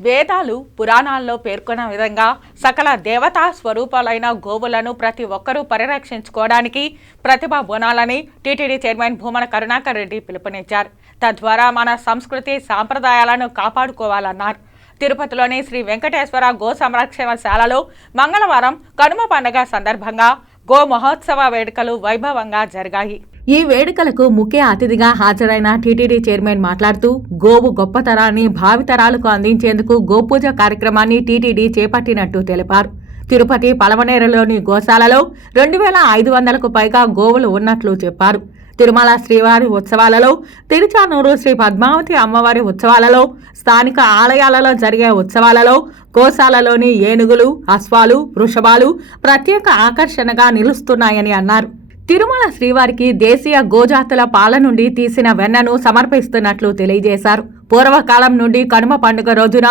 వేదాలు పురాణాల్లో పేర్కొన్న విధంగా సకల దేవతా స్వరూపాలైన గోవులను ప్రతి ఒక్కరూ పరిరక్షించుకోవడానికి ప్రతిభ బోనాలని టీటీడీ చైర్మన్ భూమన కరుణాకర్ రెడ్డి పిలుపునిచ్చారు. తద్వారా మన సంస్కృతి సాంప్రదాయాలను కాపాడుకోవాలన్నారు. తిరుపతిలోని శ్రీ వెంకటేశ్వర గో సంరక్షణశాలలో మంగళవారం కనుమ పండుగ సందర్భంగా గో మహోత్సవ వేడుకలు వైభవంగా జరిగాయి. ఈ వేడుకలకు ముఖ్య అతిథిగా హాజరైన టీటీడీ చైర్మన్ మాట్లాడుతూ గోవు గొప్పతనాన్ని భావితరాలకు అందించేందుకు గోపూజ కార్యక్రమాన్ని టీటీడీ చేపట్టినట్టు తెలిపారు. తిరుపతి పలమనేరులోని గోశాలలో 2500కు పైగా గోవులు ఉన్నట్లు చెప్పారు. తిరుమల శ్రీవారి ఉత్సవాలలో, తిరుచానూరు శ్రీ పద్మావతి అమ్మవారి ఉత్సవాలలో, స్థానిక ఆలయాలలో జరిగే ఉత్సవాలలో గోశాలలోని ఏనుగులు, అశ్వాలు, వృషభాలు ప్రత్యేక ఆకర్షణగా నిలుస్తున్నాయని అన్నారు. తిరుమల శ్రీవారికి దేశీయ గోజాతుల పాల నుండి తీసిన వెన్నను సమర్పిస్తున్నట్లు తెలియజేశారు. పూర్వకాలం నుండి కనుమ పండుగ రోజున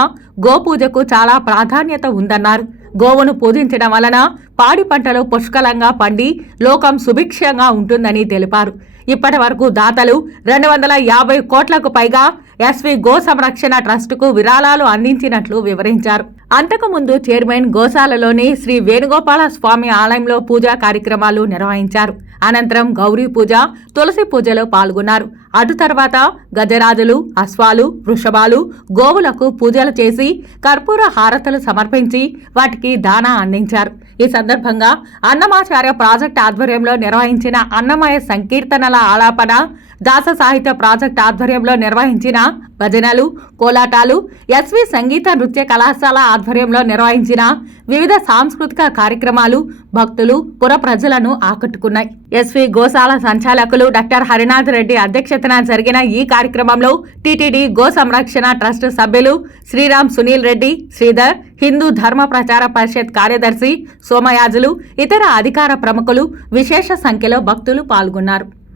గోపూజకు చాలా ప్రాధాన్యత ఉందన్నారు. గోవును పూజించడం వలన పాడి పంటలు పుష్కలంగా పండి లోకం సుభిక్షంగా ఉంటుందని తెలిపారు. ఇప్పటి వరకు దాతలు 250 కోట్లకు పైగా ఎస్వి గో సంరక్షణ ట్రస్టుకు విరాళాలు అందించినట్లు వివరించారు. అంతకుముందు చైర్మన్ గోశాలలోని శ్రీ వేణుగోపాల స్వామి ఆలయంలో పూజా కార్యక్రమాలు నిర్వహించారు. అనంతరం గౌరీ పూజ, తులసి పూజలో పాల్గొన్నారు. అటు తర్వాత గజరాజులు, అశ్వాలు, వృషభాలు, గోవులకు పూజలు చేసి కర్పూర హారతలు సమర్పించి వాటికి దానా అందించారు. ఈ సందర్భంగా అన్నమాచార్య ప్రాజెక్ట్ ఆధ్వర్యంలో నిర్వహించిన అన్నమయ సంకీర్తనల ఆలాపన, దాస సాహిత్య ప్రాజెక్ట్ ఆధ్వర్యంలో నిర్వహించిన భజనలు, కోలాటాలు, ఎస్వి సంగీత నృత్య కళాశాల ఆధ్వర్యంలో నిర్వహించిన వివిధ సాంస్కృతిక కార్యక్రమాలు భక్తులు, పుర ప్రజలను ఆకట్టుకున్నాయి. ఎస్వి గోశాల సంచాలకులు డాక్టర్ హరినాథ్ రెడ్డి అధ్యక్షతన జరిగిన ఈ కార్యక్రమంలో టీటీడీ గో సంరక్షణ ట్రస్ట్ సభ్యులు శ్రీరామ్ సునీల్ రెడ్డి, శ్రీధర్, హిందూ ధర్మ ప్రచార పరిషత్ కార్యదర్శి సోమయాజులు, ఇతర అధికార ప్రముఖులు, విశేష సంఖ్యలో భక్తులు పాల్గొన్నారు.